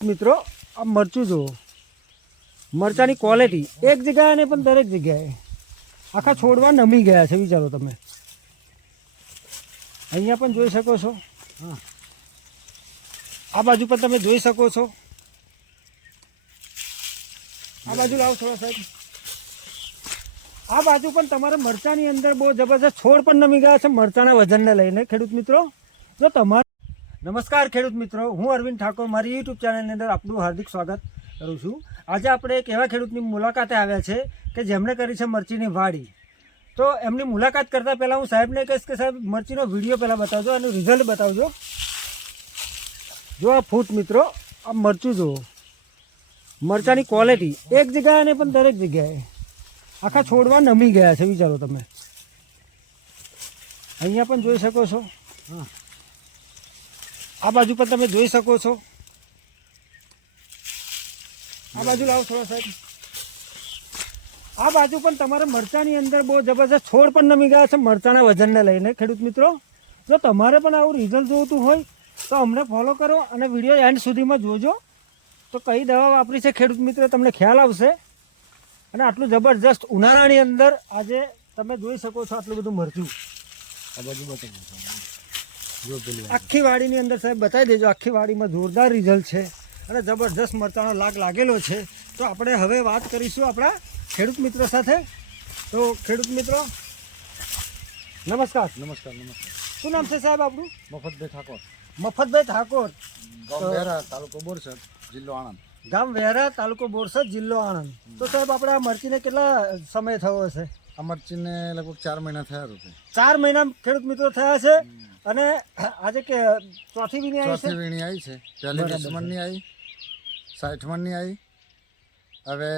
મિત્રો આ મરચું જુઓ, મરચાની ક્વોલિટી એક જગ્યાએ નહીં પણ દરેક જગ્યાએ આખા છોડવા નમી ગયા છે. વિચારો તમે, અહીંયા પણ જોઈ શકો છો, આ બાજુ પણ તમે જોઈ શકો છો. આ બાજુ લાવો થોડા સાહેબ. આ બાજુ પણ તમારે મરચાની અંદર બહુ જબરજસ્ત છોડ પણ નમી ગયા છે મરચાના વજનને લઈને. ખેડૂત મિત્રો, જો તમારે નમસ્કાર ખેડૂત મિત્રો, હું અરવિંદ ઠાકોર મારી યુટ્યુબ ચેનલની અંદર આપનું હાર્દિક સ્વાગત કરું છું. આજે આપણે એક એવા ખેડૂતની મુલાકાતે આવ્યા છે કે જેમણે કરી છે મરચીની વાડી. તો એમની મુલાકાત કરતાં પહેલાં હું સાહેબને કહીશ કે સાહેબ મરચીનો વિડીયો પહેલાં બતાવજો અને રિઝલ્ટ બતાવજો. જો આ ફૂટ મિત્રો, આ મરચું જુઓ, મરચાની ક્વોલિટી એક જગ્યાએ નહીં પણ દરેક જગ્યાએ આખા છોડવા નમી ગયા છે. વિચારો તમે, અહીંયા પણ જોઈ શકો છો, આ બાજુ પણ તમે જોઈ શકો છો. આ બાજુ લાવો થોડા સાહેબ. આ બાજુ પણ તમારે મરચાની અંદર બહુ જબરજસ્ત છોડ પણ નમી ગયા છે મરચાના વજનને લઈને. ખેડૂત મિત્રો, જો તમારે પણ આવું રિઝલ્ટ જોઈતું હોય તો અમને ફોલો કરો અને વિડીયો એન્ડ સુધીમાં જોજો. તો કઈ દવા વાપરી છે ખેડૂત મિત્રો તમને ખ્યાલ આવશે. અને આટલું જબરજસ્ત ઉનાળાની અંદર આજે તમે જોઈ શકો છો આટલું બધું મરચું. આ બાજુ આખી વાડીની અંદર સાહેબ બતાવી દેજો. આખી વાડીમાં જોરદાર રિઝલ્ટ છે અને જબરજસ્ત મરચાનો લાગેલો છે. તો આપણે હવે વાત કરીશું આપણા ખેડૂત મિત્રો સાથે. તો ખેડૂત મિત્રો નમસ્કાર. નમસ્કાર. શું નામ છે સાહેબ આપણું? મફતભાઈ ઠાકોર, મફતભાઈ ઠાકોર, ગામ વેરા, તાલુકો બોરસદ, જિલ્લો આણંદ. ગામ વેરા, તાલુકો બોરસદ, જિલ્લો આણંદ. તો સાહેબ આપણે આ મરચીને કેટલા સમય થયો હશે? આ મરચીને લગભગ 4 મહિના થયા રૂપે. 4 મહિના ખેડૂત મિત્રો થયા છે. અને આજે કે ચોથી વીણી આવી છે? ચોથી વીણી આવી છે. પહેલી 20 મણની આવી, 60 મણની આવી. હવે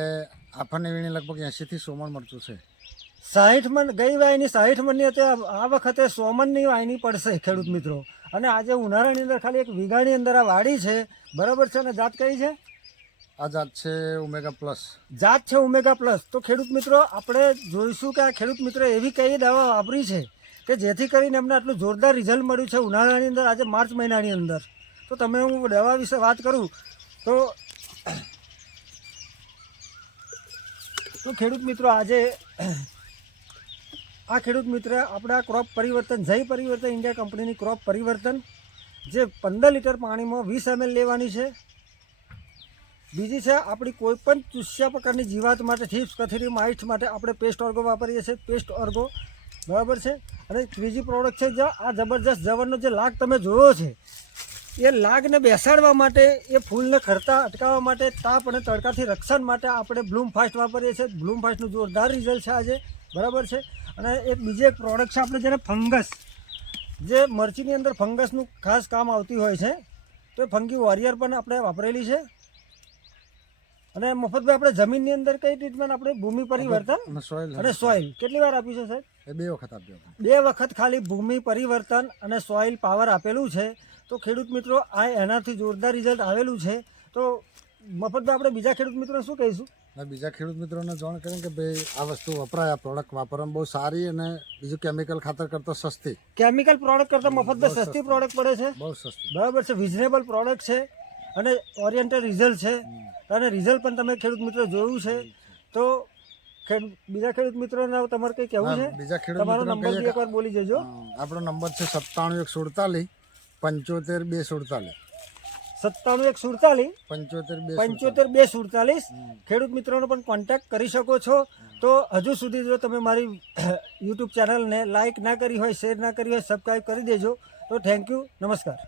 આફરની વીણી લગભગ 80 થી 100 મણ મરચું છે. 60 મણ ગઈ વાયની, 60 મણની હતી. આ વખતે 100 મણની વાયની પડશે ખેડૂત મિત્રો. અને આજે ઉનાળાની અંદર ખાલી 1 વીઘાની અંદર આ વાડી છે, બરાબર છે. અને જાત કઈ છે? આ જાત છે ઓમેગા પ્લસ. જાત છે ઓમેગા પ્લસ. તો ખેડૂત મિત્રો આપણે જોઈશું કે આ ખેડૂત મિત્રો એવી કઈ દવા વાપરી છે કે જેથી કરીને એમને આટલું જોરદાર રિઝલ્ટ મળ્યું છે ઉનાળાની અંદર, આજે માર્ચ મહિનાની અંદર. તો તમે હું દવા વિશે વાત કરું તો ખેડૂત મિત્રો આજે આ ખેડૂત મિત્ર આપણા ક્રોપ પરિવર્તન, જય પરિવર્તન ઇન્ડિયા કંપનીની ક્રોપ પરિવર્તન જે 15 લીટર પાણીમાં 20 ml લેવાની છે. બીજી છે આપણી કોઈપણ ચૂસ્યા પ્રકારની જીવાત માટે, થીપ્સ, કથેરી, માઇટ્સ માટે આપણે પેસ્ટ ઓર્ગો વાપરીએ છીએ, પેસ્ટ ઓર્ગો, બરાબર છે. અને ત્રીજી પ્રોડક્ટ છે જે આ જબરજસ્ત જવરનો જે લાગ તમે જોયો છે, એ લાગને બેસાડવા માટે, એ ફૂલને ખરતા અટકાવવા માટે, તાપ અને તડકાથી રક્ષણ માટે આપણે બ્લૂમ ફાસ્ટ વાપરીએ છીએ. બ્લૂમ ફાસ્ટનું જોરદાર રિઝલ્ટ છે આજે, બરાબર છે. અને એક બીજી એક પ્રોડક્ટ છે આપણે જેને ફંગસ, જે મરચીની અંદર ફંગસનું ખાસ કામ આવતી હોય છે, તો ફંગી વોરિયર પણ આપણે વાપરેલી છે. અને મફતભાઈ આપણે જમીનની અંદર કઈ ટ્રીટમેન્ટ આપણે ભૂમિ પરિવર્તન અને સોઇલ કેટલી વાર આપ્યું છે સાહેબ? 2 વખત આપ્યો. 2 વખત ખાલી ભૂમિ પરિવર્તન અને સોઇલ પાવર આપેલું છે. તો ખેડૂત મિત્રો આ એનાથી જોરદાર રિઝલ્ટ આવેલું છે. તો મફતભાઈ આપણે બીજા ખેડૂત મિત્રોને શું કહીશું? બીજા ખેડૂત મિત્રોને જાણ કરીને કે ભાઈ આ વસ્તુ વપરાય, આ પ્રોડક્ટ વાપરવામાં બહુ સારી અને બીજું કેમિકલ ખાતર કરતાં સસ્તી. કેમિકલ પ્રોડક્ટ કરતાં મફતભાઈ સસ્તી પ્રોડક્ટ પડે છે, બહુ સસ્તી, બરાબર છે. રિઝનેબલ પ્રોડક્ટ છે અને ઓરિએન્ટેડ રિઝલ્ટ છે. અને રિઝલ્ટ પણ તમે ખેડૂત મિત્રો જોયું છે. તો બીજા ખેડૂત મિત્રોને તમારે કંઈ કહેવું છે? બીજા ખેડૂત તમારો નંબર એકવાર બોલી જજો. આપણો નંબર છે 97 147 75 247 97 147 75 247. ખેડૂત મિત્રોનો પણ કોન્ટેક્ટ કરી શકો છો. તો હજુ સુધી જો તમે મારી યુટ્યુબ ચેનલને લાઇક ના કરી હોય, શેર ના કરી હોય, સબસ્ક્રાઈબ કરી દેજો. તો થેન્ક યુ, નમસ્કાર.